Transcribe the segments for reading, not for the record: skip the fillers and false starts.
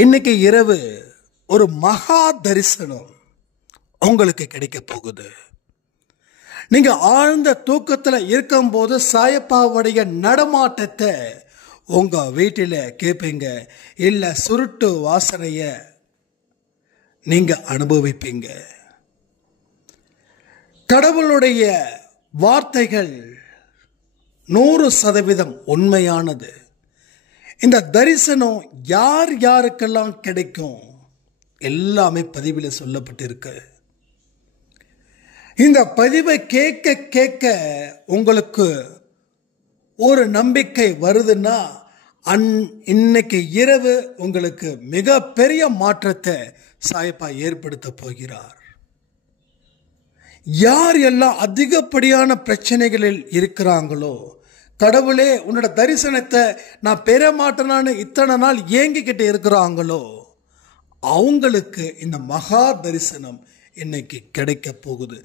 இன்னைக்கு இரவு ஒரு மகா தரிசனம் உங்களுக்கு கிடைக்க போகுது. நீங்க ஆழ்ந்த தூக்கத்தில் இருக்கும்போது சாயப்பாவுடைய நடமாட்டத்தை உங்க வீட்டில் கேட்பீங்க, இல்லை சுருட்டு வாசனைய நீங்க அனுபவிப்பீங்க. கடவுளுடைய வார்த்தைகள் 100% உண்மையானது. இந்த தரிசனம் யார் யாருக்கெல்லாம் கிடைக்கும் எல்லாமே பதிவில் சொல்லப்பட்டிருக்கு. இந்த பதிவை கேட்க கேட்க உங்களுக்கு ஒரு நம்பிக்கை வருதுன்னா இன்னைக்கு இரவு உங்களுக்கு மிக பெரிய மாற்றத்தை சாயப்பா ஏற்படுத்த போகிறார். யார் எல்லாம் அதிகப்படியான பிரச்சனைகளில் இருக்கிறாங்களோ, கடவுளே உன்னோட தரிசனத்தை நான் பெற மாட்டேனான்னு இத்தனை நாள் ஏங்கிக்கிட்டு இருக்கிறாங்களோ, அவங்களுக்கு இந்த மகா தரிசனம் இன்னைக்கு கிடைக்க போகுது.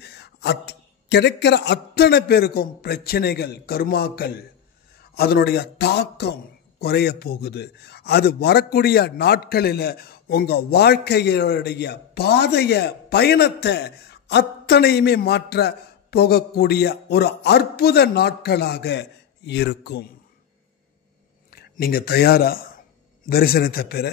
கிடைக்கிற அத்தனை பேருக்கும் பிரச்சனைகள், கர்மாக்கள், அதனுடைய தாக்கம் குறைய போகுது. அது வரக்கூடிய நாட்களில் உங்க வாழ்க்கையுடைய பாதைய பயணத்தை அத்தனையுமே மாற்ற போகக்கூடிய ஒரு அற்புத நாட்களாக இருக்கும். நீங்க தயாரா தரிசனத்தை பெற?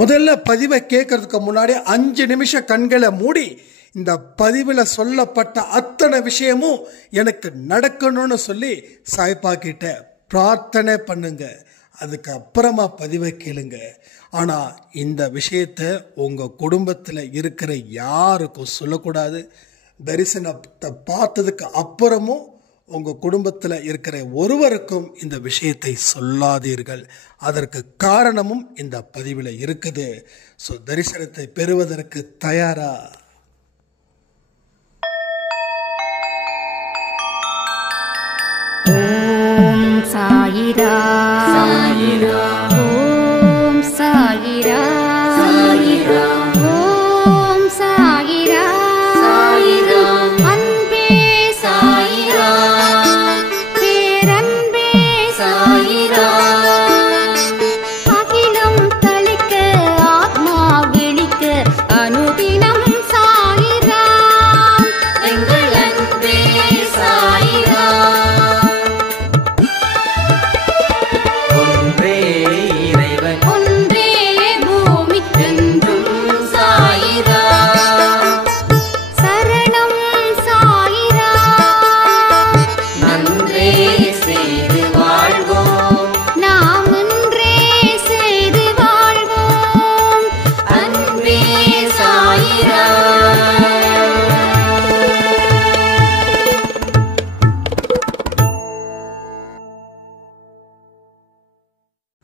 முதல்ல பதிவை கேட்கறதுக்கு முன்னாடி 5 நிமிஷம் கண்களை மூடி இந்த பதிவில் சொல்லப்பட்ட அத்தனை விஷயமும் எனக்கு நடக்கணும்னு சொல்லி சாய்ப்பா கிட்ட பிரார்த்தனை பண்ணுங்க. அதுக்கு அப்புறமா பதிவை கேளுங்க. ஆனால் இந்த விஷயத்தை உங்கள் குடும்பத்தில் இருக்கிற யாருக்கும் சொல்லக்கூடாது. தரிசனத்தை பார்த்ததுக்கு அப்புறமும் உங்கள் குடும்பத்தில் இருக்கிற ஒருவருக்கும் இந்த விஷயத்தை சொல்லாதீர்கள். அதற்கு காரணமும் இந்த பதிவில் இருக்குது. ஸோ தரிசனத்தை பெறுவதற்கு தயாரா? ஓம் சாயிரா சாயிரா, ஓம் சாயிரா சாயிரா, ஓம் சாயிரா சாயிரா, அன்பே சாயிரா, பேரன்பே சாயிரா, அகிலம் தளிக்க ஆத்மா விழிக்க அனுதினம் சாயிரா, எங்கள் அன்பே சாயிரா.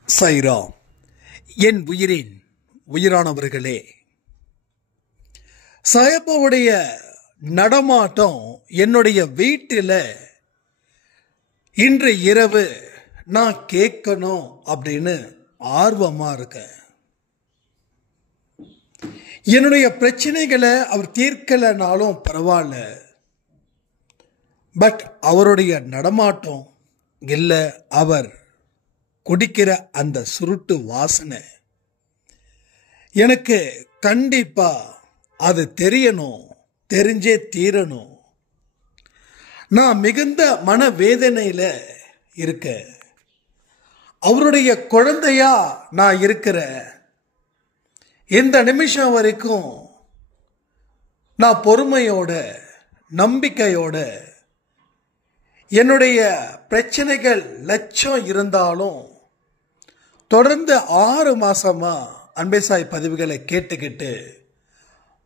சாய்ராம். என் உயிரின் உயிரானவர்களே, சாயப்பாவுடைய நடமாட்டம் என்னுடைய வீட்டில் இன்று இரவு நான் கேட்கணும் அப்படின்னு ஆர்வமா இருக்கேன். என்னுடைய பிரச்சனைகளை அவர் தீர்க்கலைனாலும் பரவாயில்ல, பட் அவருடைய நடமாட்டம் இல்லை, அவர் குடிக்கிற அந்த சுருட்டு வாசனை எனக்கு கண்டிப்பா அது தெரியணும், தெரிஞ்சே தீரணும். நான் மிகுந்த மனவேதனையில இருக்க, அவருடைய குழந்தையா நான் இருக்கிற இந்த நிமிஷம் வரைக்கும் நான் பொறுமையோட நம்பிக்கையோட என்னுடைய பிரச்சனைகள் லட்சம் இருந்தாலும் தொடர்ந்து 6 மாசமா அன்பே சாய் பதிவுகளை கேட்டுக்கிட்டு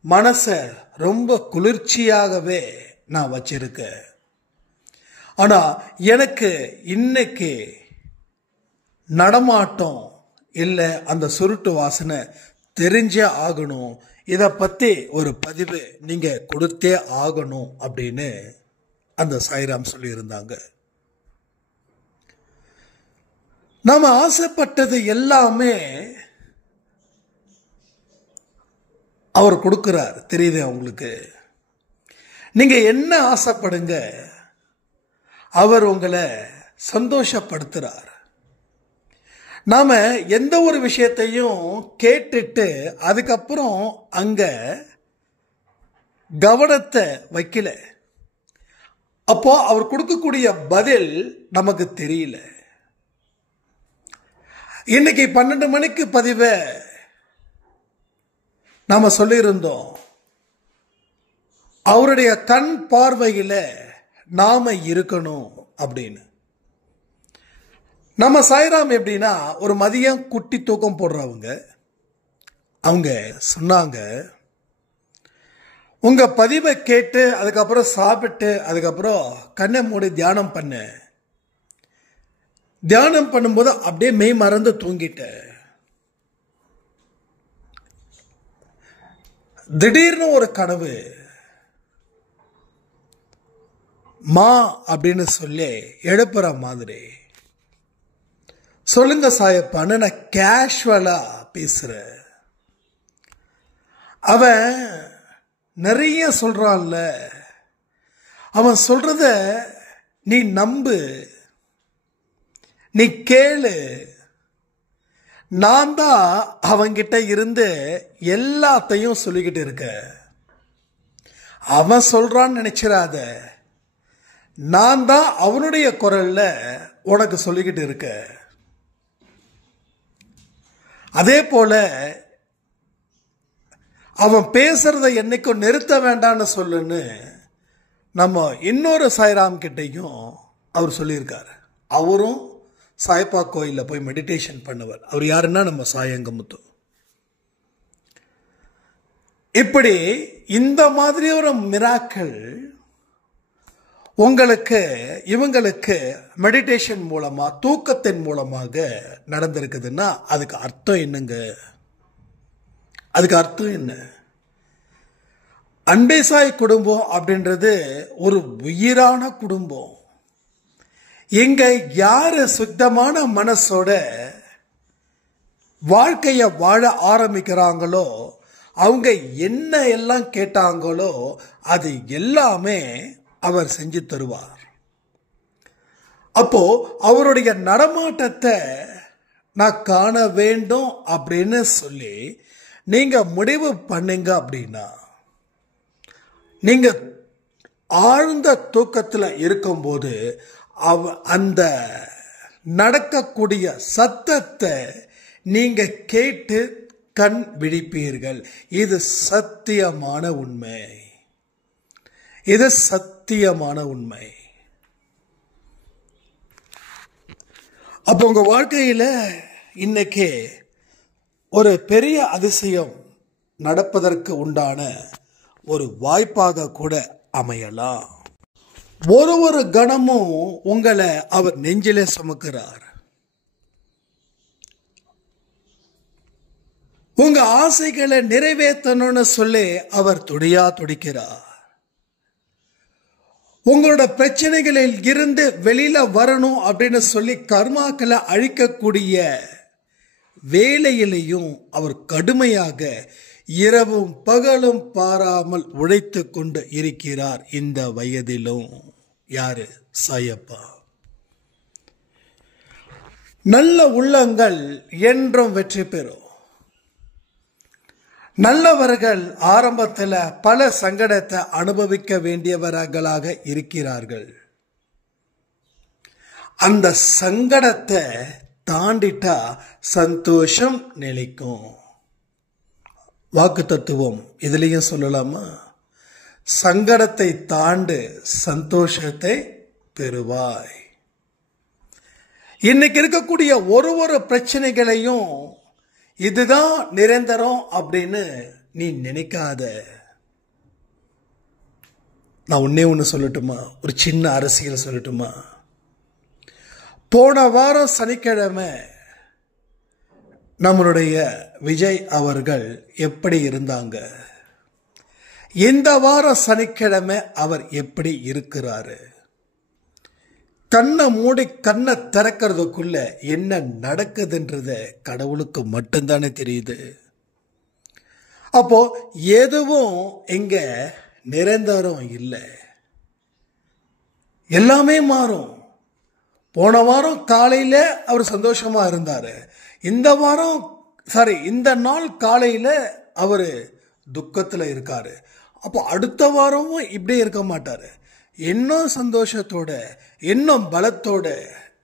மனசை ரொம்ப குளிர்ச்சியாகவே நான் வச்சிருக்கேன். ஆனா எனக்கு இன்னைக்கு நடமாட்டம் இல்லை, அந்த சுருட்டு வாசனை தெரிஞ்சே ஆகணும், இதை பத்தி ஒரு பதிவு நீங்க கொடுத்தே ஆகணும் அப்படின்னு அந்த சாய்ராம் சொல்லி இருந்தாங்க. நாம ஆசைப்பட்டது எல்லாமே அவர் கொடுக்கிறார். தெரியுது உங்களுக்கு? நீங்க என்ன ஆசைப்படுங்க, அவர் உங்களை சந்தோஷப்படுத்துறார். நாம எந்த ஒரு விஷயத்தையும் கேட்டுட்டு அதுக்கப்புறம் அங்க கவனத்தை வைக்கல. அப்போ அவர் கொடுக்கக்கூடிய பதில் நமக்கு தெரியல. இன்னைக்கு 12 மணிக்கு பதிவை நாம சொல்லியிருந்தோம். அவருடைய கண் பார்வையில நாம இருக்கணும் அப்படின்னு. நம்ம சாய்ராம் எப்படின்னா, ஒரு மதியம் குட்டி தூக்கம் போடுறவங்க. அவங்க சொன்னாங்க, உங்க பதிவை கேட்டு அதுக்கப்புறம் சாப்பிட்டு அதுக்கப்புறம் கண்ணை மூடி தியானம் பண்ண. தியானம் பண்ணும்போது அப்படியே மெய் மறந்து தூங்கிட்டேன். திடீர்னு ஒரு கனவு, மா அப்படின்னு சொல்லி எழுப்புற மாதிரி. சொல்லுங்க சாயப்பான்னு நான் கேஷுவலா பேசுறேன். அவன் நிறைய சொல்றான்ல, அவன் சொல்றத நீ நம்பு, நீ கேளு. நான் தான் அவன்கிட்ட இருந்து எல்லாத்தையும் சொல்லிக்கிட்டு இருக்க. அவன் சொல்றான்னு நினைச்சிடாத, நான் தான் அவனுடைய குரல்ல உனக்கு சொல்லிக்கிட்டு இருக்க. அதே போல அவன் பேசுறத என்னைக்கும் நிறுத்த வேண்டாம்னு சொல்லுன்னு நம்ம இன்னொரு சாய்ராம் கிட்டையும் அவர் சொல்லியிருக்காரு. அவரும் சாய்பா கோயில்ல போய் மெடிடேஷன் பண்ணுவார். அவர் யாருன்னா நம்ம சாயங்கமுத்து. இப்படி இந்த மாதிரி ஒரு மிராக்கள் உங்களுக்கு இவங்களுக்கு மெடிடேஷன் மூலமா தூக்கத்தின் மூலமாக நடந்திருக்குதுன்னா அதுக்கு அர்த்தம் என்னங்க? அதுக்கு அர்த்தம் என்ன? அன்பே சாய் குடும்பம் அப்படின்றது ஒரு உயிரான குடும்பம். இங்க யாரு சுத்தமான மனசோட வாழ்க்கைய வாழ ஆரம்பிக்கிறாங்களோ, அவங்க என்ன எல்லாம் கேட்டாங்களோ அது எல்லாமே அவர் செஞ்சு தருவார். அப்போ அவருடைய நடமாட்டத்தை நான் காண வேண்டும் அப்படின்னு சொல்லி நீங்க முடிவு பண்ணுங்க. அப்படின்னா நீங்க ஆழ்ந்த தூக்கத்துல இருக்கும்போது அந்த நடக்கக்கூடிய சத்தத்தை நீங்க கேட்டு கண் விழிப்பீர்கள். இது சத்தியமான உண்மை. இது சத்தியமான உண்மை. அப்போ உங்க வாழ்க்கையில இன்னைக்கு ஒரு பெரிய அதிசயம் நடப்பதற்கு உண்டான ஒரு வாய்ப்பாக கூட அமையலாம். ஒரு கணமும் உங்களை அவர் நெஞ்சிலே சுமக்கிறார். உங்க ஆசைகளை நிறைவேற்றணும்னு சொல்லி அவர் துடியா துடிக்கிறார். உங்களோட பிரச்சனைகளில் இருந்து வெளியில வரணும் அப்படின்னு சொல்லி கர்மாக்களை அழிக்கக்கூடிய வேலையிலையும் அவர் கடுமையாக இரவும் பகலும் பாராமல் உழைத்து கொண்டு இருக்கிறார். இந்த வயதிலும் யாரு? சாயப்பா. நல்ல உள்ளங்கள் என்றும் வெற்றி பெறும். நல்லவர்கள் ஆரம்பத்தில் பல சங்கடத்தை அனுபவிக்க வேண்டியவர்களாக இருக்கிறார்கள். அந்த சங்கடத்தை தாண்டிட்டா சந்தோஷம் நிலைக்கும். வாக்கு தத்துவம் இதுலயும் சொல்லலாமா? சங்கடத்தை தாண்டு சந்தோஷத்தை பெறுவாய். இன்னைக்கு இருக்கக்கூடிய ஒரு பிரச்சனைகளையும் இதுதான் நிரந்தரம் அப்படின்னு நீ நினைக்காத. நான் ஒண்ணு சொல்லட்டுமா? ஒரு சின்ன அரசியல் சொல்லட்டுமா? போன வாரம் சனிக்கிழமை நம்மளுடைய விஜய் அவர்கள் எப்படி இருந்தாங்க? இந்த வாரம் சனிக்கிழமை அவர் எப்படி இருக்கிறாரு? கண்ணை மூடி கண்ணை திறக்கிறதுக்குள்ள என்ன நடக்குதுன்றத கடவுளுக்கு மட்டும்தானே தெரியுது. அப்போ எதுவும் இங்க நிரந்தரம் இல்லை, எல்லாமே மாறும். போன வாரம் காலையில அவர் சந்தோஷமா இருந்தாரு, இந்த நாள் காலையில் அவர் துக்கத்தில் இருக்காரு. அப்போ அடுத்த வாரமும் இப்படியே இருக்க மாட்டார். இன்னும் சந்தோஷத்தோட இன்னும் பலத்தோட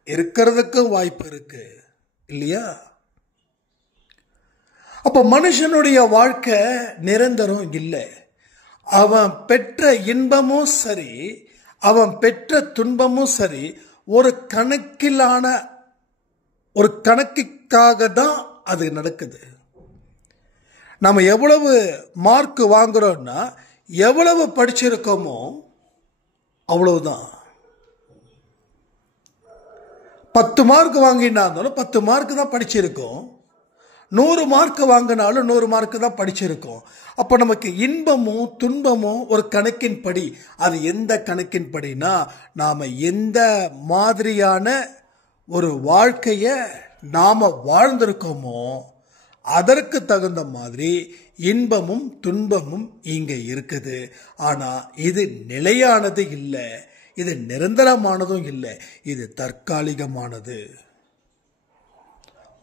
இருக்கிறதுக்கு வாய்ப்பு இருக்கு இல்லையா? அப்போ மனுஷனுடைய வாழ்க்கை நிரந்தரம் இல்லை. அவன் பெற்ற இன்பமும் சரி, அவன் பெற்ற துன்பமும் சரி, ஒரு கணக்குக்காக தான் அது நடக்குது. நம்ம எவ்வளவு மார்க் வாங்குறோம்னா எவ்வளவு படிச்சிருக்கோமோ அவ்வளவுதான். 10 மார்க் வாங்கினாலும் 10 மார்க் தான் படிச்சிருக்கோம். 100 மார்க் வாங்கினாலும் 100 மார்க் தான் படிச்சிருக்கோம். அப்போ நமக்கு இன்பமும் துன்பமும் ஒரு கணக்கின் படி. அது எந்த கணக்கின் படினா, நாம எந்த மாதிரியான ஒரு வாழ்க்கையை நாம வாழ்ந்திருக்கோமோ அதற்கு தகுந்த மாதிரி இன்பமும் துன்பமும் இங்க இருக்குது. ஆனா இது நிலையானது இல்லை, இது நிரந்தரமானதும் இல்லை, இது தற்காலிகமானது.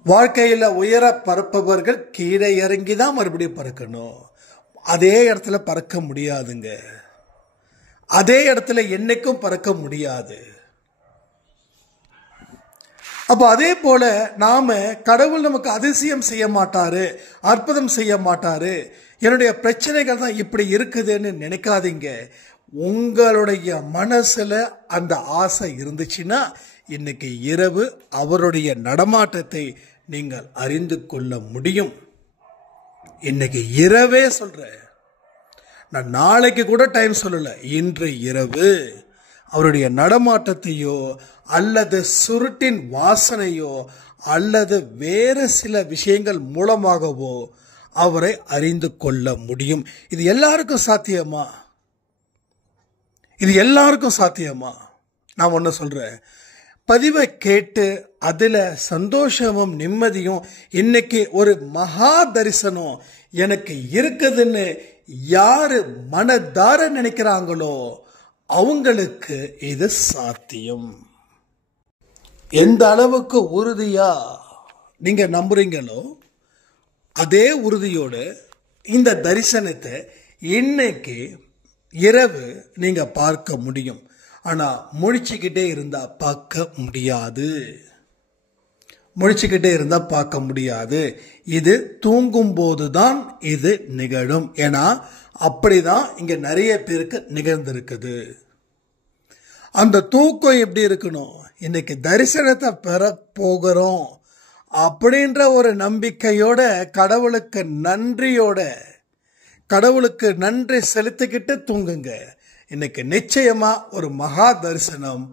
வாழ்க்கையில் உயர பறப்பவர்கள் கீழே இறங்கி தான் மறுபடியும் பறக்கணும். அதே இடத்துல பறக்க முடியாதுங்க. அதே இடத்துல என்னைக்கும் பறக்க முடியாது. அப்போ அதே போல நாம கடவுள் நமக்கு அதிசயம் செய்ய மாட்டாரு, அற்புதம் செய்ய மாட்டாரு, என்னுடைய பிரச்சனைகள் தான் இப்படி இருக்குதுன்னு நினைக்காதீங்க. உங்களுடைய மனசுல அந்த ஆசை இருந்துச்சுன்னா இன்னைக்கு இரவு அவருடைய நடமாட்டத்தை நீங்கள் அறிந்து கொள்ள முடியும். இன்னைக்கு இரவே சொல்றேன், நான் நாளைக்கு கூட டைம் சொல்லல. இன்று இரவு அவருடைய நடமாட்டத்தையோ அல்லது சுருட்டின் வாசனையோ அல்லது வேறு சில விஷயங்கள் மூலமாகவோ அவரை அறிந்து கொள்ள முடியும். இது எல்லாருக்கும் சாத்தியமா? இது எல்லாருக்கும் சாத்தியமா? நான் ஒன்று சொல்றேன், பதிவை கேட்டு அதில் சந்தோஷமும் நிம்மதியும் இன்னைக்கு ஒரு மகா தரிசனம் எனக்கு இருக்குதுன்னு யாரு மனதார நினைக்கிறாங்களோ அவங்களுக்கு இது சாத்தியம். எந்த அளவுக்கு உறுதியா நீங்க நம்புறீங்களோ அதே உறுதியோடு இந்த தரிசனத்தை இன்னைக்கு இரவு நீங்க பார்க்க முடியும். ஆனா முழிச்சுக்கிட்டே இருந்தா பார்க்க முடியாது. முழிச்சுக்கிட்டே இருந்தா பார்க்க முடியாது. இது தூங்கும் போதுதான் இது நிகழும். ஏன்னா அப்படிதான் இங்க நிறைய பேருக்கு நிகழ்ந்திருக்குது. அந்த தூக்கம் எப்படி இருக்கணும்? இன்னைக்கு தரிசனத்தை பெற போகிறோம் அப்படின்ற ஒரு நம்பிக்கையோட, கடவுளுக்கு நன்றியோட, கடவுளுக்கு நன்றி செலுத்திக்கிட்டு தூங்குங்க. இன்னைக்கு நிச்சயமா ஒரு மகா தரிசனம்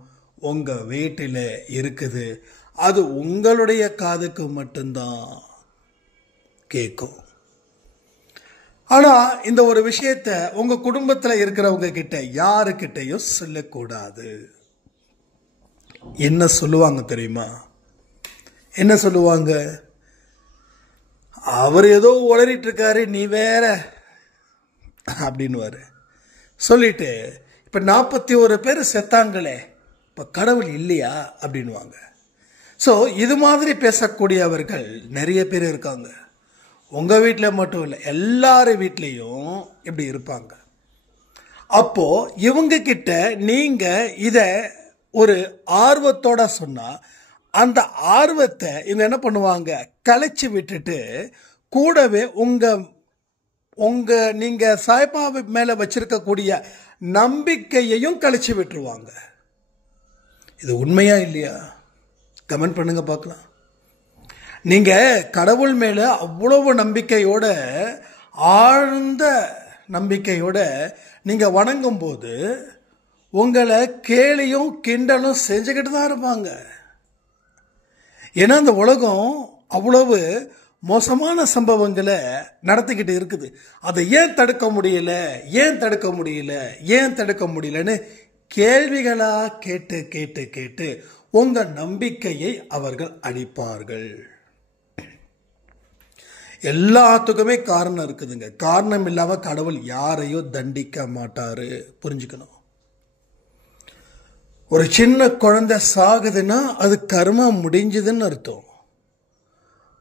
உங்க வீட்டில் இருக்குது. அது உங்களுடைய காதுக்கு மட்டும்தான் கேட்கும். ஆனா இந்த ஒரு விஷயத்த உங்க குடும்பத்தில் இருக்கிறவங்க கிட்ட யாருக்கிட்டையும் சொல்லக்கூடாது. என்ன சொல்லுவாங்க தெரியுமா? என்ன சொல்லுவாங்க? அவர் ஏதோ உளறிட்டு இருக்காரு, நீ வேற அப்படின்னு சொல்லிட்டு, இப்ப 41 பேர் செத்தாங்களே, இப்ப கடவுள் இல்லையா அப்படின்வாங்க. ஸோ இது மாதிரி பேசக்கூடியவர்கள் நிறைய பேர் இருக்காங்க. உங்க வீட்டில் மட்டும் இல்லை, எல்லார் வீட்லேயும் இப்படி இருப்பாங்க. அப்போ இவங்க கிட்ட நீங்க இத ஒரு ஆர்வத்தோட சொன்னா, அந்த ஆர்வத்தை இவங்க என்ன பண்ணுவாங்க, கலைச்சு விட்டுட்டு கூடவே உங்க நீங்க சாய்பாபா மேல வச்சிருக்கக்கூடிய நம்பிக்கையையும் கழிச்சு விட்டுருவாங்க. இது உண்மையா இல்லையா? கமெண்ட் பண்ணுங்க பார்க்கலாம். நீங்க கடவுள் மேல அவ்வளவு நம்பிக்கையோட, ஆழ்ந்த நம்பிக்கையோட நீங்க வணங்கும் போது உங்களை கேலியும் கிண்டலும் செஞ்சுக்கிட்டு தான் இருப்பாங்க. ஏன்னா இந்த உலகம் அவ்வளவு மோசமான சம்பவங்களை நடத்திக்கிட்டு இருக்குது. அதை ஏன் தடுக்க முடியல, ஏன் தடுக்க முடியல, ஏன் தடுக்க முடியலன்னு கேள்விகளா கேட்டு கேட்டு கேட்டு உங்க நம்பிக்கையை அவர்கள் அழிப்பார்கள். எல்லாத்துக்குமே காரணம் இருக்குதுங்க. காரணம் இல்லாம கடவுள் யாரையும் தண்டிக்க மாட்டாரு. புரிஞ்சுக்கணும். ஒரு சின்ன குழந்தை சாகுதுன்னா அது கர்மம் முடிஞ்சதுன்னு அர்த்தம்.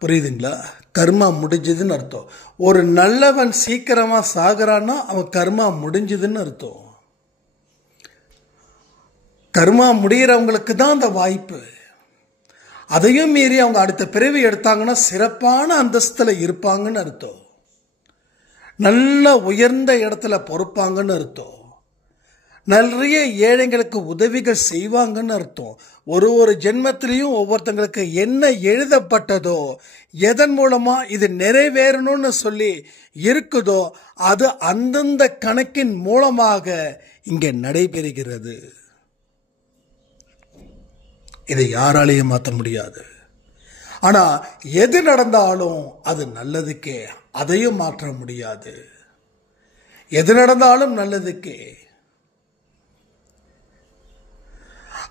புரியுதுங்களா? கர்மா முடிஞ்சதுன்னு அர்த்தம். ஒரு நல்லவன் சீக்கிரமா சாகுறான்னா அவன் கர்மா முடிஞ்சதுன்னு அர்த்தம். கர்மா முடிகிறவங்களுக்கு தான் அந்த வாய்ப்பு. அதையும் மீறி அவங்க அடுத்த பிறவி எடுத்தாங்கன்னா சிறப்பான அந்தஸ்துல இருப்பாங்கன்னு அர்த்தம். நல்ல உயர்ந்த இடத்துல பொறுப்பாங்கன்னு அர்த்தம். நிறைய ஏழைங்களுக்கு உதவிகள் செய்வாங்கன்னு அர்த்தம். ஒரு ஜென்மத்திலையும் ஒவ்வொருத்தங்களுக்கு என்ன எழுதப்பட்டதோ, எதன் மூலமா இது நிறைவேறணும்னு சொல்லி இருக்குதோ, அது அந்தந்த கணக்கின் மூலமாக இங்கே நடைபெறுகிறது. இதை யாராலையும் மாற்ற முடியாது. ஆனா எது நடந்தாலும் அது நல்லதுக்கே, அதையும் மாற்ற முடியாது. எது நடந்தாலும் நல்லதுக்கே.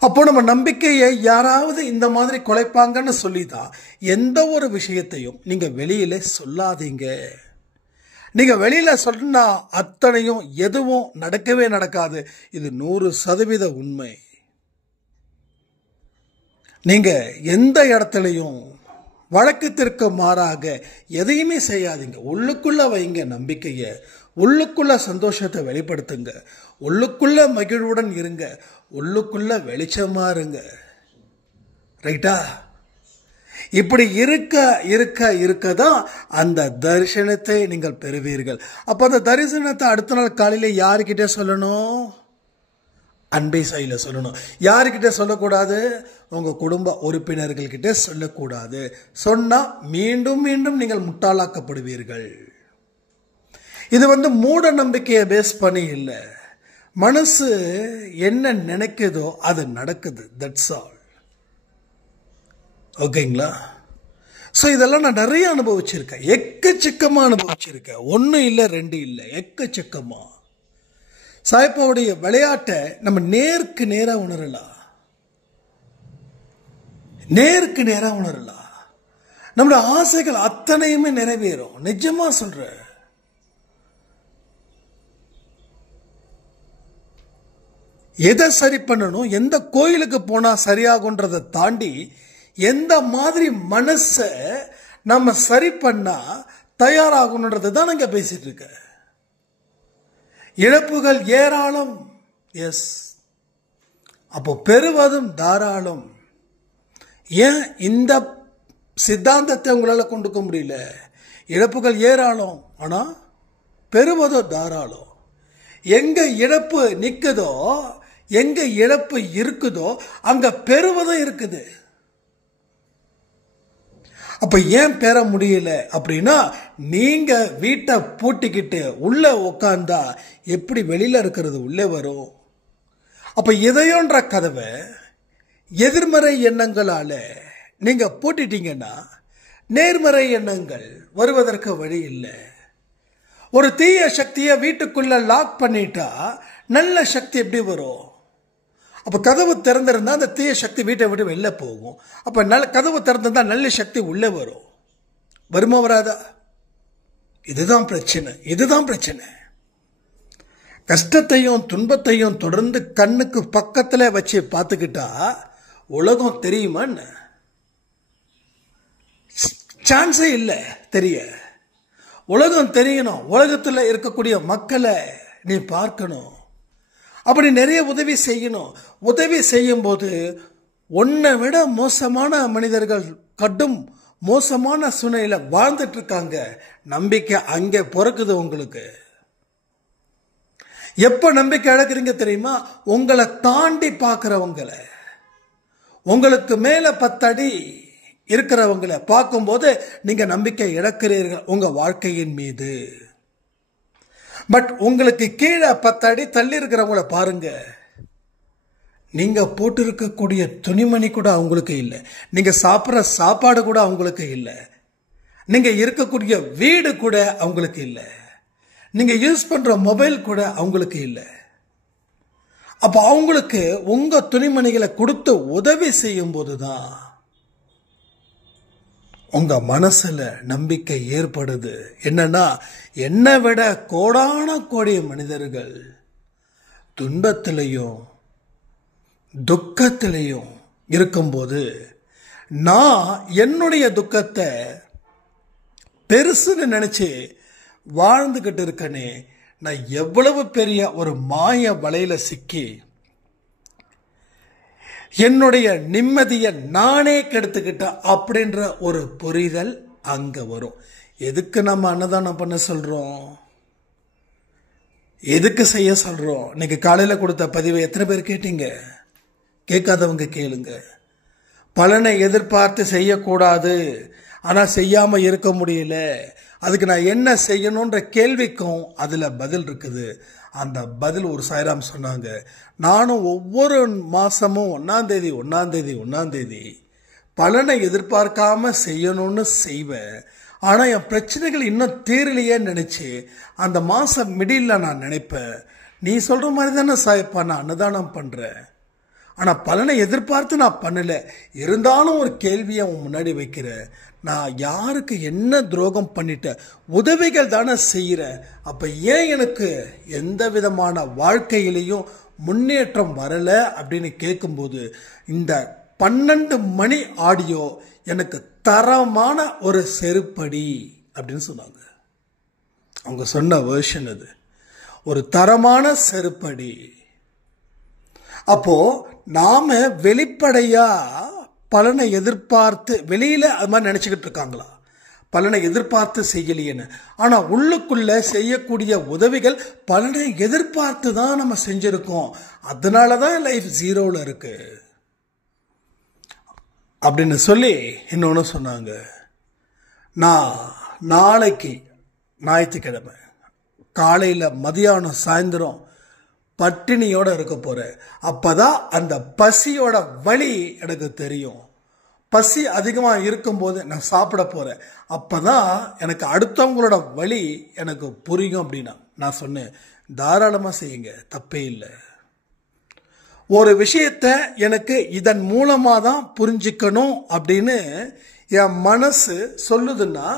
அப்போ நம்ம நம்பிக்கையை யாராவது இந்த மாதிரி குலைப்பாங்கன்னு சொல்லிதான் எந்த ஒரு விஷயத்தையும் நீங்க வெளியில சொல்லாதீங்க. நீங்க வெளியில சொன்னா அத்தனையும் எதுவும் நடக்கவே நடக்காது. இது 100% உண்மை. நீங்க எந்த இடத்துலையும் வழக்கத்திற்கு மாறாக எதையுமே செய்யாதீங்க. உள்ளுக்குள்ள வைங்க நம்பிக்கைய, உள்ளுக்குள்ள சந்தோஷத்தை வெளிப்படுத்துங்க, உள்ளுக்குள்ள மகிழ்வுடன் இருங்க, உள்ளுக்குள்ள வெளிச்சமா இருங்க. ரைட்டா? இப்படி இருக்க இருக்க இருக்கதான் அந்த தரிசனத்தை நீங்கள் பெறுவீர்கள். அப்ப அந்த தரிசனத்தை அடுத்த நாள் காலையில யாருக்கிட்ட சொல்லணும்? அன்பை சாயில சொல்லணும். யாருக்கிட்ட சொல்லக்கூடாது? உங்க குடும்ப உறுப்பினர்கள் கிட்ட சொல்லக்கூடாது. சொன்னா மீண்டும் மீண்டும் நீங்கள் முட்டாளாக்கப்படுவீர்கள். இது மூட நம்பிக்கையை பேஸ் பண்ணி இல்லை. மனசு என்ன நினைக்குதோ அது நடக்குது. That's all. ஓகேங்களா? ஸோ இதெல்லாம் நான் நிறைய அனுபவிச்சிருக்கேன். எக்கச்சக்கமா அனுபவிச்சிருக்கேன். 1 இல்லை 2 இல்லை, எக்கச்சக்கமா. சாய்பாவுடைய விளையாட்டை நம்ம நேருக்கு நேரா உணரலாம். நேருக்கு நேரா உணரலாம். நம்மளோட ஆசைகள் அத்தனையுமே நிறைவேறும். நிஜமா சொல்ற. எதை சரி பண்ணணும், எந்த கோயிலுக்கு போனா சரியாகுன்றதை தாண்டி எந்த மாதிரி மனச நம்ம சரி பண்ணா தயாராகணுன்றது தான் நாங்க பேசிட்டு இருக்க. இழப்புகள் ஏராளம். எஸ். அப்போ பெறுவதும் தாராளம். ஏன் இந்த சித்தாந்தத்தை உங்களால கொண்டுக்க முடியல? இழப்புகள் ஏராளம், ஆனா பெறுவதோ தாராளம். எங்க இழப்பு நிக்குதோ, எங்க இழப்பு இருக்குதோ அங்க பெறுவதும் இருக்குது. அப்ப ஏன் பெற முடியல அப்படின்னா, நீங்க வீட்டை பூட்டிக்கிட்டு உள்ள உட்கார்ந்தா எப்படி வெளியில இருக்கிறது உள்ளே வரும்? அப்ப இதயோன்ற கதவை எதிர்மறை எண்ணங்களால நீங்க பூட்டிட்டீங்கன்னா நேர்மறை எண்ணங்கள் வருவதற்கு வழி இல்லை. ஒரு தீய சக்தியை வீட்டுக்குள்ள லாக் பண்ணிட்டா நல்ல சக்தி எப்படி வரும்? அப்ப கதவு திறந்திருந்தா அந்த தீய சக்தி வீட்டை விட்டு வெளில போகும். அப்ப கதவு திறந்திருந்தா நல்ல சக்தி உள்ளே வரும். வருமா வராதா? இதுதான் பிரச்சனை. இதுதான் பிரச்சனை. கஷ்டத்தையும் துன்பத்தையும் தொடர்ந்து கண்ணுக்கு பக்கத்துல வச்சு பார்த்துக்கிட்டா உலகம் தெரியுமான்னு சான்ஸே இல்லை தெரிய. உலகம் தெரியணும். உலகத்துல இருக்கக்கூடிய மக்களை நீ பார்க்கணும். அப்படி நிறைய உதவி செய்யணும். உதவி செய்யும் போது உன்னை விட மோசமான மனிதர்கள் கடும் மோசமான சூழ்நிலையில வாழ்ந்துட்டு இருக்காங்க. நம்பிக்கை அங்கே பிறக்குது உங்களுக்கு. எப்ப நம்பிக்கை இழக்கிறீங்க தெரியுமா? உங்களை தாண்டி பார்க்கிறவங்களை, உங்களுக்கு மேல 10 அடி இருக்கிறவங்களை பார்க்கும்போது நீங்க நம்பிக்கை இழக்கிறீர்கள் உங்க வாழ்க்கையின் மீது. பட் உங்களுக்கு கீழே 10 அடி தள்ளி இருக்கிறவங்கள பாருங்க. நீங்க போட்டு இருக்கக்கூடிய துணிமணி கூட அவங்களுக்கு இல்லை. நீங்க சாப்பிட்ற சாப்பாடு கூட அவங்களுக்கு இல்லை. நீங்க இருக்கக்கூடிய வீடு கூட அவங்களுக்கு இல்லை. நீங்க யூஸ் பண்ற மொபைல் கூட அவங்களுக்கு இல்லை. அப்ப அவங்களுக்கு உங்க துணிமணிகளை கொடுத்து உதவி செய்யும் போதுதான் உங்க மனசுல நம்பிக்கை ஏற்படுது. என்னன்னா, என்னை விட கோடான கோடி மனிதர்கள் துன்பத்திலையும் துக்கத்திலையும் இருக்கும்போது நான் என்னுடைய துக்கத்தை பெருசுன்னு நினைச்சு வாழ்ந்துகிட்டு இருக்கனே, நான் எவ்வளவு பெரிய ஒரு மாய வலையில சிக்கி என்னுடைய நிம்மதியை நானே கெடுத்துக்கிட்ட அப்படின்ற ஒரு புரிதல் அங்க வரும். எதுக்கு நம்ம அன்னதானம் பண்ண சொல்றோம், எதுக்கு செய்ய சொல்றோம்? இன்னைக்கு காலையில கொடுத்த பதிவை எத்தனை பேர் கேட்டீங்க? கேட்காதவங்க கேளுங்க. பலனை எதிர்பார்த்து செய்யக்கூடாது, ஆனா செய்யாம இருக்க முடியல, அதுக்கு நான் என்ன செய்யணும்ன்ற கேள்விக்கும் அதுல பதில் இருக்குது. அந்த பதில் ஒரு சாய்ராம் சொன்னாங்க, நானும் ஒவ்வொரு மாசமும் 1ஆம் தேதி பலனை எதிர்பார்க்காம செய்யணும்னு செய்வேன். ஆனா என் பிரச்சனைகள் இன்னும் தீரலையே நினைச்சு அந்த மாசம் மிடில் நான் நினைப்பேன், நீ சொல்ற மாதிரி தானே சாயப்பா நான் அன்னதானம் பண்றேன், ஆனா பலனை எதிர்பார்த்து நான் பண்ணல. இருந்தாலும் ஒரு கேள்வியை அவன் முன்னாடி வைக்கிறேன், நான் யாருக்கு என்ன துரோகம் பண்ணிட்டேன்? உதவிகள் தானே செய்யறேன். அப்ப ஏன் எனக்கு எந்த விதமான வாழ்க்கையிலையும் முன்னேற்றம் வரல அப்படின்னு கேட்கும்போது இந்த 12 மணி ஆடியோ எனக்கு தரமான ஒரு செருப்படி அப்படின்னு சொன்னாங்க. அவங்க சொன்ன வேர்ஷன் அது, ஒரு தரமான செருப்படி. அப்போ நாம வெளிப்படையா பலனை எதிர்பார்த்து, வெளியில அது மாதிரி நினைச்சுக்கிட்டு இருக்காங்களா பலனை எதிர்பார்த்து செய்யலையேன்னு, ஆனா உள்ளுக்குள்ள செய்யக்கூடிய உதவிகள் பலனை எதிர்பார்த்து தான் நம்ம செஞ்சிருக்கோம். அதனாலதான் லைஃப் 0ல இருக்கு அப்படின்னு சொல்லி இன்னொன்னு சொன்னாங்க. நான் நாளைக்கு ஞாயிற்றுக்கிழமை காலையில மதியானம் சாயந்தரம் பட்டினியோட இருக்க போறேன். அப்பதான் அந்த பசியோட வலி எனக்கு தெரியும். பசி அதிகமா இருக்கும்போது நான் சாப்பிட போறேன், அப்பதான் எனக்கு அடுத்தவங்களோட வலி எனக்கு புரியும் அப்படின்னா நான் சொன்னேன், தாராளமா செய்யுங்க, தப்பே இல்லை. ஒரு விஷயத்தை எனக்கு இதன் மூலமா தான் புரிஞ்சுக்கணும் அப்படின்னு என் மனசு சொல்லுதுன்னா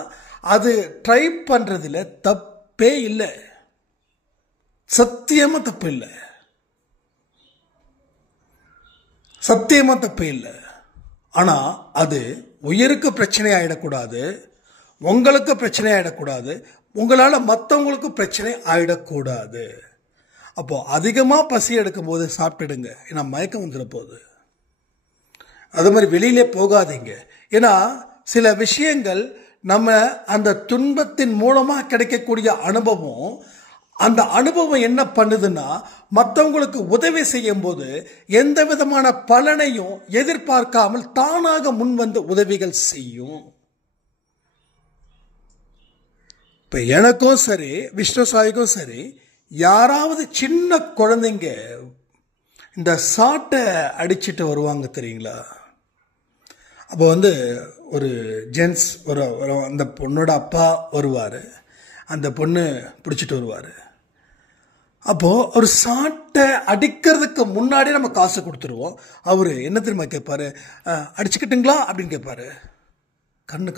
அது ட்ரை பண்றதுல தப்பே இல்லை, சத்தியமா தப்பு இல்லை, சத்தியமா தப்பு இல்லை. ஆனா அது உயிருக்கு பிரச்சனை ஆயிடக்கூடாது, உங்களுக்கு பிரச்சனை ஆயிடக்கூடாது, உங்களால மற்றவங்களுக்கு பிரச்சனை ஆயிடக்கூடாது. அப்போ அதிகமா பசி எடுக்கும் போது சாப்பிட்டுடுங்க, ஏன்னா மயக்கம் வந்துட போகுது. அது மாதிரி வெளியிலே போகாதீங்க. ஏன்னா சில விஷயங்கள் நம்ம அந்த துன்பத்தின் மூலமா கிடைக்கக்கூடிய அனுபவம், அந்த அனுபவம் என்ன பண்ணுதுன்னா மற்றவங்களுக்கு உதவி செய்யும் போது எந்த விதமான பலனையும் எதிர்பார்க்காமல் தானாக முன்வந்து உதவிகள் செய்யும். இப்ப எனக்கும் சரி விஷ்ணு சாய்க்கும் சரி, யாராவது சின்ன குழந்தைங்க இந்த சாட்டை அடிச்சுட்டு வருவாங்க தெரியுங்களா? அப்போ ஒரு ஜென்ஸ் அந்த பொண்ணோட அப்பா வருவார், அந்த பொண்ணு பிடிச்சிட்டு வருவார். அப்போ ஒரு சாட்டை அடிக்கிறதுக்கு முன்னாடி நம்ம காசு கொடுத்துருவோம். அவரு என்ன தெரியுமா கேட்பாரு, அடிச்சுக்கிட்டுங்களா அப்படின்னு கேட்பாரு. கண்ணு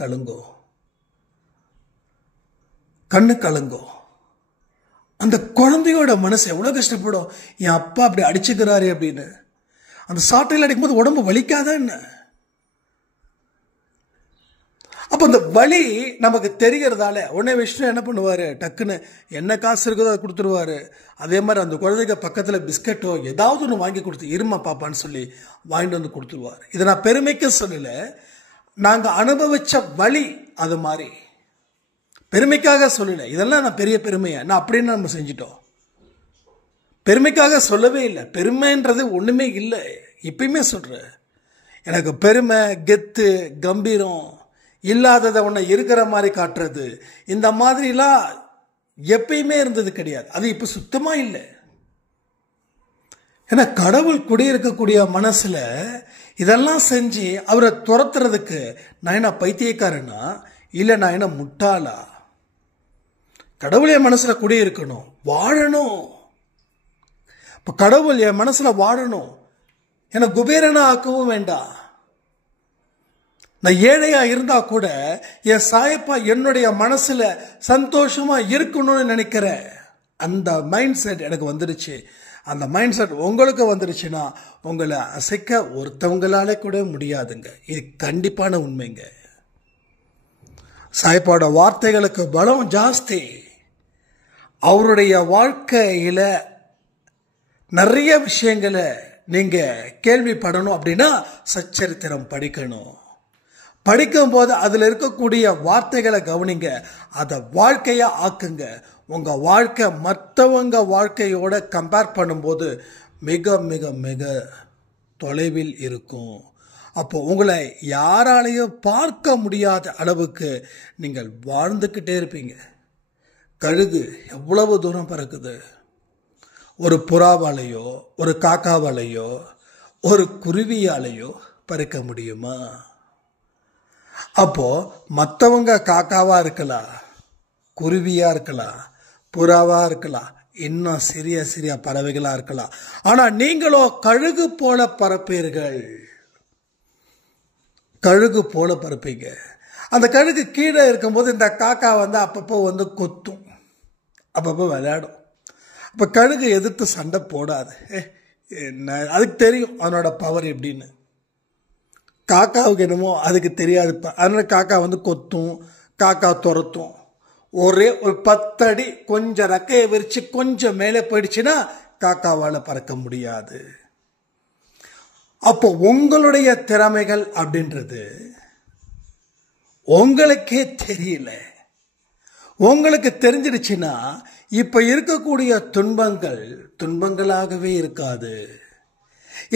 கலங்கோ. அந்த குழந்தையோட மனசு எவ்வளவு கஷ்டப்படும், என் அப்பா அப்படி அடிச்சுக்கிறாரு அப்படின்னு. அந்த சாட்டையில் அடிக்கும்போது உடம்பு வலிக்காத என்ன? அப்ப அந்த வலி நமக்கு தெரிகிறதால உடனே விஷ்ணு என்ன பண்ணுவாரு, டக்குன்னு என்ன காசு இருக்குதோ அதை கொடுத்துருவாரு. அதே மாதிரி அந்த குழந்தைங்க பக்கத்துல பிஸ்கட்டோ ஏதாவது ஒன்று வாங்கி கொடுத்து, இருமா பாப்பான்னு சொல்லி வாங்கிட்டு வந்து கொடுத்துருவாரு. இதை நான் பெருமைக்கு சொல்லல, நாங்க அனுபவிச்ச வலி அது மாதிரி, பெருமைக்காக சொல்லல. இதெல்லாம் நான் பெரிய பெருமையா நான் அப்படின்னு நம்ம செஞ்சிட்டோம், பெருமைக்காக சொல்லவே இல்லை. பெருமைன்றது ஒண்ணுமே இல்லை. இப்பயுமே சொல்றேன், எனக்கு பெருமை, கெத்து, கம்பீரம் இல்லாததை ஒன்ன இருக்கிற மாதிரி காட்டுறது, இந்த மாதிரிலாம் எப்பயுமே இருந்தது கிடையாது. அது இப்ப சுத்தமா இல்லை. ஏன்னா கடவுள் குடியிருக்கக்கூடிய மனசுல இதெல்லாம் செஞ்சு அவரை துரத்துறதுக்கு நான் என்ன பைத்தியக்காரனா, இல்ல நான் என்ன முட்டாளா? கடவுள் என் மனசுல குடியிருக்கணும், வாழணும். இப்ப கடவுள் என் மனசுல வாழணும், எனக்கு குபேரனா ஆக்கவும் வேண்டாம். நான் ஏழையா இருந்தா கூட என் சாயப்பா என்னுடைய மனசுல சந்தோஷமா இருக்கணும்னு நினைக்கிற அந்த மைண்ட் செட் எனக்கு வந்துருச்சு. அந்த மைண்ட் செட் உங்களுக்கு வந்துருச்சுன்னா உங்களை அசைக்க ஒருத்தவங்களாலே கூட முடியாதுங்க. இது கண்டிப்பான உண்மைங்க. சாய்பாட வார்த்தைகளுக்கு பலம் ஜாஸ்தி. அவருடைய வாழ்க்கையில நிறைய விஷயங்களை நீங்க கேள்விப்படணும் அப்படின்னா சச்சரித்திரம் படிக்கணும். படிக்கும் போது அதுல இருக்கக்கூடிய வார்த்தைகளை கவனிங்க, அதை வாழ்க்கையா ஆக்குங்க. உங்க வாழ்க்கை மற்றவங்க வாழ்க்கையோட கம்பேர் பண்ணும்போது மிக மிக மிக தொலைவில் இருக்கும். அப்போ உங்களை யாராலையும் பார்க்க முடியாத அளவுக்கு நீங்கள் வாழ்ந்துக்கிட்டே இருப்பீங்க. கழுகு எவ்வளவு தூரம் பறக்குது? ஒரு புறாவாலையோ ஒரு காக்காவாலையோ ஒரு குருவியாலையோ பறக்க முடியுமா? அப்போ மற்றவங்க காக்காவா இருக்கலாம், குருவியா இருக்கலாம், புறாவா இருக்கலாம், இன்னும் சிறிய சிறிய பறவைகளா இருக்கலாம். ஆனா நீங்களோ கழுகு போல பறப்பீர்கள். கழுகு போல பறப்பீங்க. அந்த கழுகு கீழே இருக்கும்போது இந்த காக்கா அப்பப்போ கொத்தும், அப்பப்போ விளையாடும். அப்ப கழுகு எதிர்த்து சண்டை போடாது. என்ன அதுக்கு தெரியும் அதனோட பவர் எப்படின்னு. காக்காவுக்கு என்னமோ அதுக்கு தெரியாது. அதனால காக்கா கொத்தும், காக்கா துரத்தும். ஒரு 10 அடி கொஞ்சம் ரெக்கையை விரிச்சு கொஞ்சம் மேலே போயிடுச்சுன்னா காக்காவால் பறக்க முடியாது. அப்போ உங்களுடைய திறமைகள் அப்படின்றது உங்களுக்கே தெரியல. உங்களுக்கு தெரிஞ்சிடுச்சுன்னா இப்ப இருக்கக்கூடிய துன்பங்கள் துன்பங்களாகவே இருக்காது.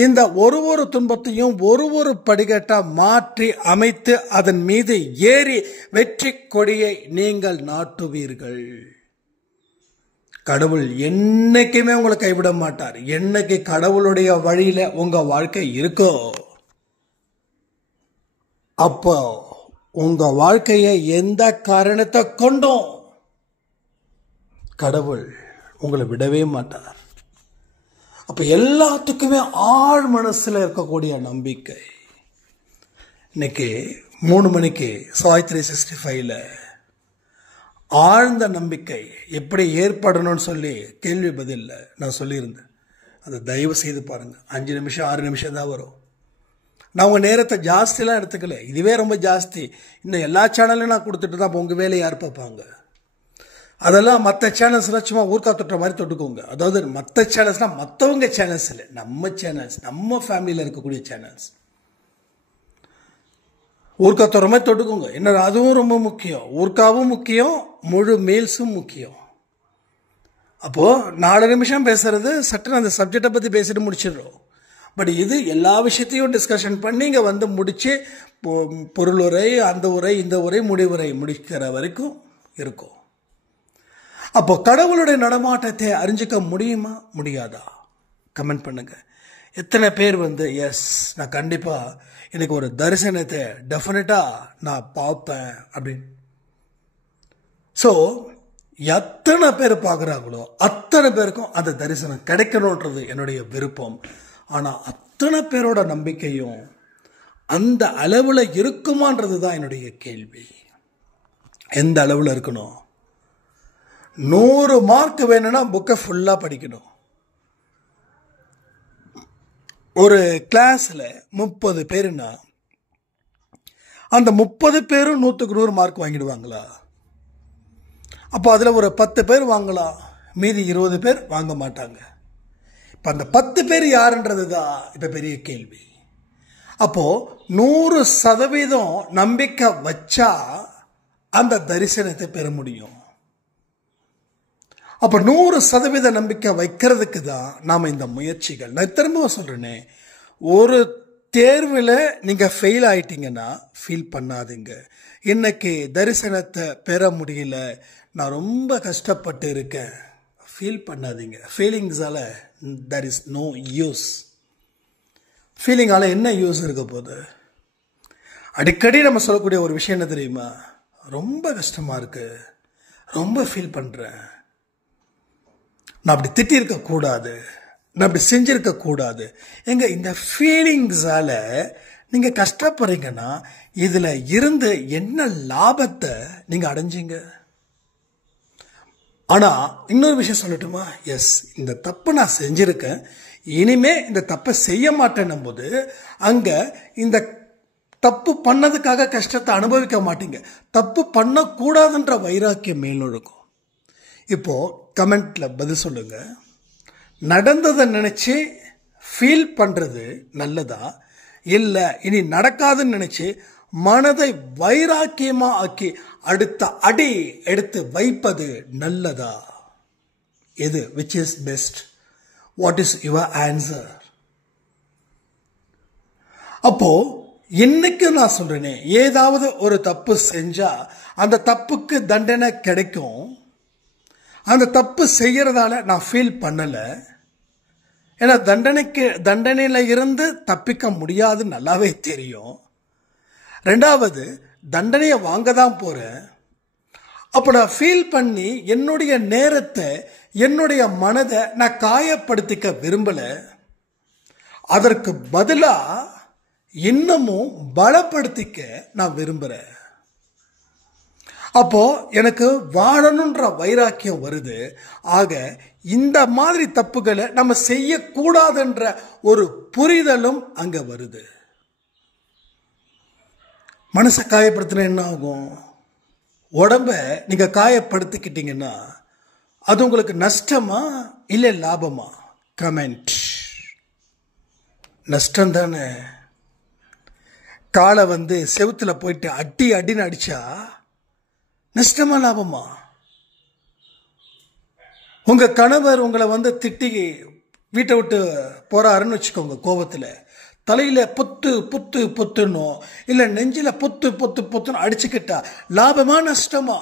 இந்த ஒரு துன்பத்தையும் ஒரு படிக்கட்டா மாற்றி அமைத்து அதன் மீது ஏறி வெற்றி கொடியை நீங்கள் நாட்டுவீர்கள். கடவுள் என்னைக்குமே உங்களை கைவிட மாட்டார். என்னைக்கு கடவுளுடைய வழியில உங்க வாழ்க்கை இருக்கோ அப்போ உங்க வாழ்க்கையை எந்த காரணத்தை கொண்டும் கடவுள் உங்களை விடவே மாட்டார். அப்ப எல்லாத்துக்குமே ஆழ் மனசுல இருக்கக்கூடிய நம்பிக்கை. இன்னைக்கு 3 மணிக்கு சாய் 365ல ஆழ்ந்த நம்பிக்கை எப்படி ஏற்படணும்னு சொல்லி கேள்வி பதில்ல நான் சொல்லியிருந்தேன். அதை தயவு செய்து பாருங்க. 5 நிமிஷம் 6 நிமிஷம் தான் வரும். நான் உங்க நேரத்தை ஜாஸ்தியெல்லாம் எடுத்துக்கல, இதுவே ரொம்ப ஜாஸ்தி. இன்னும் எல்லா சேனல்லையும் நான் கொடுத்துட்டு தான் உங்க வேலையை யார் பார்ப்பாங்க? அதெல்லாம் மற்ற சேனல்ஸ்லாம் சும்மா ஊர்க்கா தொட்டுற மாதிரி தொட்டுக்கோங்க. அதாவது மற்ற சேனல்ஸ்லாம் மற்றவங்க சேனல்ஸ் இல்லை, நம்ம சேனல்ஸ், நம்ம ஃபேமிலியில் இருக்கக்கூடிய சேனல்ஸ். ஊர்க்கா தொடுற மாதிரி தொட்டுக்கோங்க. என்ன அதுவும் ரொம்ப முக்கியம். ஊர்க்காவும் முக்கியம், முழு மீல்ஸும் முக்கியம். அப்போ 4 நிமிஷம் பேசுறது சட்டுன்னு அந்த சப்ஜெக்டை பற்றி பேசிட்டு முடிச்சிடுறோம். பட் இது எல்லா விஷயத்தையும் டிஸ்கஷன் பண்ணி இங்கே முடிச்சு பொருளுரை, அந்த உரை, இந்த உரை, முடிவுரை முடிக்கிற வரைக்கும் இருக்கும். அப்போ கடவுளுடைய நடமாட்டத்தை அறிஞ்சிக்க முடியுமா முடியாதா? கமெண்ட் பண்ணுங்க. எத்தனை பேர் எஸ் நான் கண்டிப்பா எனக்கு ஒரு தரிசனத்தை டெஃபினட்டா நான் பார்ப்பேன் அப்படின்னு. ஸோ எத்தனை பேர் பார்க்குறாங்களோ அத்தனை பேருக்கும் அந்த தரிசனம் கிடைக்கணுன்றது என்னுடைய விருப்பம். ஆனால் அத்தனை பேரோட நம்பிக்கையும் அந்த அளவில் இருக்குமான்றது தான் என்னுடைய கேள்வி. எந்த அளவில் இருக்கணும்? 100 மார்க் வேணும்னா புக்கை ஃபுல்லாக படிக்கணும். ஒரு கிளாஸில் 30 பேருன்னா அந்த 30 பேரும் 100க்கு 100 மார்க் வாங்கிடுவாங்களா? அப்போ அதில் ஒரு 10 பேர் வாங்கலாம், மீதி 20 பேர் வாங்க மாட்டாங்க. இப்போ அந்த 10 பேர் யாருன்றது தான் இப்போ பெரிய கேள்வி. அப்போ 100% நம்பிக்கை வச்சா அந்த தரிசனத்தை பெற முடியும். அப்போ 100% நம்பிக்கை வைக்கிறதுக்கு தான் நாம் இந்த முயற்சிகள். நான் திரும்ப சொல்றேனே, ஒரு தேர்வில் நீங்க ஃபெயில் ஆயிட்டீங்கன்னா ஃபீல் பண்ணாதீங்க. இன்னைக்கு தரிசனத்தை பெற முடியல, நான் ரொம்ப கஷ்டப்பட்டு இருக்கேன், ஃபீல் பண்ணாதீங்க. ஃபீலிங்ஸால there is no use. ஃபீலிங்கால என்ன யூஸ் இருக்க போகுது? அடிக்கடி நம்ம சொல்லக்கூடிய ஒரு விஷயம் என்ன தெரியுமா? ரொம்ப கஷ்டமா இருக்கு, ரொம்ப ஃபீல் பண்றேன், நான் அப்படி திட்டிருக்க கூடாது, நான் அப்படி செஞ்சிருக்க கூடாது. எங்க இந்த ஃபீலிங்ஸால நீங்க கஷ்டப்படுறீங்கன்னா இதுல இருந்து என்ன லாபத்தை நீங்க அடைஞ்சீங்க? ஆனா இன்னொரு விஷயம் சொல்லட்டுமா? எஸ், இந்த தப்பை நான் செஞ்சிருக்கேன், இனிமே இந்த தப்பை செய்ய மாட்டேன்னும் போது அங்க இந்த தப்பு பண்ணதுக்காக கஷ்டத்தை அனுபவிக்க மாட்டீங்க, தப்பு பண்ணக்கூடாதுன்ற வைராக்கியம் மேலொழுக்கும். இப்போ கமெண்ட்ல பதில் சொல்லுங்க. நடந்ததை நினைச்சு ஃபீல் பண்றது நல்லதா, இல்ல இனி நடக்காதுன்னு நினைச்சு மனதை வைராக்கியமா ஆக்கி அடுத்த அடி எடுத்து வைப்பது நல்லதா? எது? Which is best? What is your answer? அப்போ இன்னைக்கு நான் சொல்றேனே, ஏதாவது ஒரு தப்பு செஞ்சா அந்த தப்புக்கு தண்டனை கிடைக்கும். அந்த தப்பு செய்யறதால நான் ஃபீல் பண்ணல, ஏன்னா தண்டனையில இருந்து தப்பிக்க முடியாது நல்லாவே தெரியும். ரெண்டாவது, தண்டனையை வாங்க தான் போறேன். அப்ப நான் ஃபீல் பண்ணி என்னுடைய நேரத்தை, என்னுடைய மனதை நான் காயப்படுத்திக்க விரும்பல. அதற்கு பதிலா இன்னமும் பலப்படுத்திக்க நான் விரும்புறேன். அப்போ எனக்கு வாழணுன்ற வைராக்கியம் வருது. ஆக இந்த மாதிரி தப்புகளை நம்ம செய்யக்கூடாதுன்ற ஒரு புரிதலும் அங்க வருது. மனசை காயப்படுத்தினா என்ன ஆகும்? உடம்ப நீங்க காயப்படுத்திக்கிட்டீங்கன்னா அது உங்களுக்கு நஷ்டமா இல்லை லாபமா? கமெண்ட். நஷ்டம் தானே. காலை செவுத்துல போயிட்டு அடின்னு அடிச்சா நஷ்டமா லாபமா? உங்க கணவர் உங்களை திட்டி வீட்டை விட்டு போறாருன்னு வச்சுக்கோங்க, கோபத்துல தலையில பொத்து பொத்து பொத்துன்னு இல்ல நெஞ்சில பொத்து பொத்து பொத்துன்னு அடிச்சுக்கிட்டா லாபமா நஷ்டமா?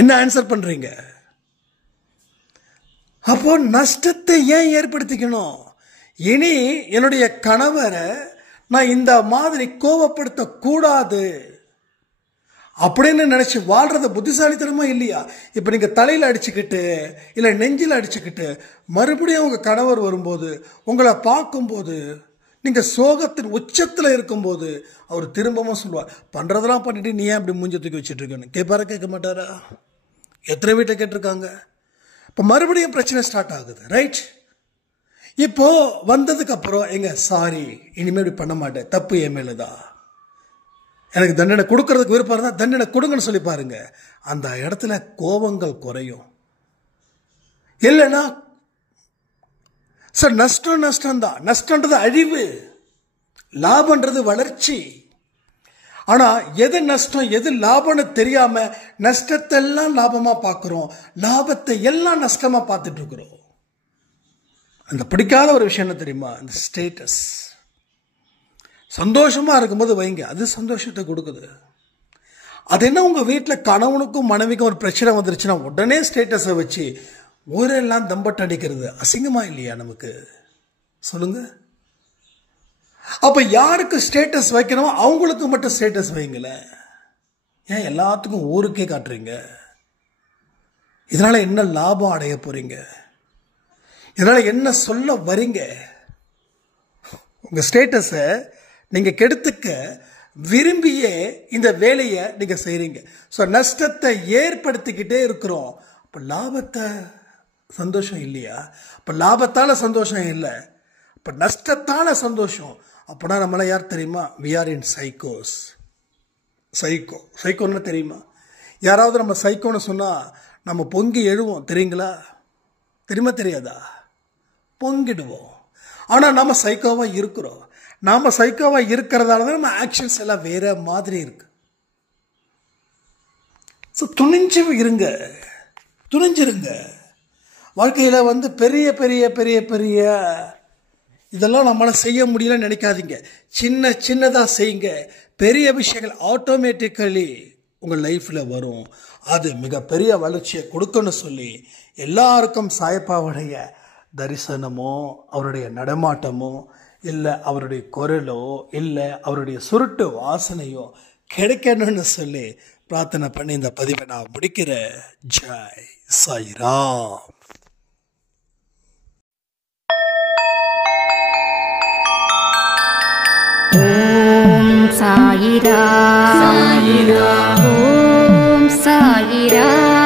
என்ன ஆன்சர் பண்றீங்க? அப்போ நஷ்டத்தை ஏன் ஏற்படுத்திக்கணும்? இனி என்னுடைய கணவரை நான் இந்த மாதிரி கோபப்படுத்த கூடாது அப்படின்னு நினைச்சு வாழ்றது புத்திசாலித்தனமா இல்லையா? இப்ப நீங்க தலையில அடிச்சுக்கிட்டு இல்ல நெஞ்சில அடிச்சுக்கிட்டு மறுபடியும் உங்க கணவர் வரும்போது, உங்களை பார்க்கும்போது, நீங்க சோகத்தின் உச்சத்துல இருக்கும்போது அவர் திரும்பவும் சொல்லுவார், பண்றதெல்லாம் பண்ணிட்டு நீ ஏன் அப்படி மூஞ்ச தூக்கி வச்சுட்டு இருக்கன்னு கேட்பாரா? கேட்க மாட்டாரா? எத்தனை வீட்டை கேட்டிருக்காங்க. இப்ப மறுபடியும் பிரச்சனை ஸ்டார்ட் ஆகுது, ரைட்? இப்போ வந்ததுக்கு அப்புறம் எங்க சாரி, இனிமே இப்படி பண்ண மாட்டேன், தப்பு என் மேலதான், எனக்கு தண்டனை கொடுக்கறதுக்கு விருப்பம் இருந்தா தண்டனை கொடுங்கன்னு சொல்லி பாருங்க. அந்த இடத்துல கோபங்கள் குறையும். இல்லைன்னா சார் நஷ்டம் தான். நஷ்டன்றது அழிவு, லாபம்ன்றது வளர்ச்சி. ஆனா எது நஷ்டம் எது லாபம்னு தெரியாம நஷ்டத்தை எல்லாம் லாபமா பார்க்கிறோம், லாபத்தை எல்லாம் நஷ்டமா பார்த்துட்டு இருக்கிறோம். அந்த பிடிக்காத ஒரு விஷயம் என்ன தெரியுமா? அந்த ஸ்டேட்டஸ். சந்தோஷமா இருக்கும்போது வைங்க, அது சந்தோஷத்தை கொடுக்குது. அது என்ன, உங்க வீட்டில் கணவனுக்கும் மனைவிக்கும் ஒரு பிரச்சனை வந்துருச்சுன்னா உடனே ஸ்டேட்டஸை வச்சு ஊரெல்லாம் தம்பட்டு அடிக்கிறது அசிங்கமா இல்லையா நமக்கு? சொல்லுங்க. அப்ப யாருக்கு ஸ்டேட்டஸ் வைக்கணுமோ அவங்களுக்கு மட்டும் ஸ்டேட்டஸ் வைங்களேன். ஏன் எல்லாத்துக்கும் ஊருக்கே காட்டுறீங்க? இதனால என்ன லாபம் அடைய போறீங்க? இதனால என்ன சொல்ல வரீங்க? உங்க ஸ்டேட்டஸை நீங்க கெடுத்துக்க விரும்பியே இந்த வேலையை நீங்க செய்றீங்க. ஸோ நஷ்டத்தை ஏற்படுத்திக்கிட்டே இருக்கிறோம். அப்ப லாபத்தை சந்தோஷம் இல்லையா? அப்ப லாபத்தால சந்தோஷம் இல்லை, அப்ப நஷ்டத்தால சந்தோஷம். அப்படின்னா நம்மள யார் தெரியுமா? வி ஆர் இன் சைக்கோஸ். சைக்கோன்னு தெரியுமா? யாராவது நம்ம சைக்கோன்னு சொன்னா நம்ம பொங்கி எழுவோம், தெரியுங்களா? தெரியாதா? பொங்கிடுவோம். ஆனா நம்ம சைக்கோவா இருக்கிறோம். நாம சைக்கோவா இருக்கிறதால தான் நம்ம ஆக்ஷன்ஸ் எல்லாம் வேற மாதிரி இருக்கு. துணிஞ்சிருங்க. வாழ்க்கையில பெரிய பெரிய பெரிய பெரிய இதெல்லாம் நம்மளால செய்ய முடியலன்னு நினைக்காதீங்க. சின்னதா செய்யுங்க. பெரிய விஷயங்கள் ஆட்டோமேட்டிக்கலி உங்க லைஃப்ல வரும். அது மிகப்பெரிய வளர்ச்சியை கொடுக்கணும்னு சொல்லி எல்லாருக்கும் சாயப்பாவுடைய தரிசனமோ அவருடைய நடமாட்டமோ இல்லை அவருடைய குரலோ இல்லை அவருடைய சுருட்டு வாசனையோ கிடைக்கணும்னு சொல்லி பிரார்த்தனை பண்ணி இந்த பதிவை நான் முடிக்கிறேன். ஜெய் சாய்ராம். ஓம் சாயிராம். ஓம் சாயிராம்.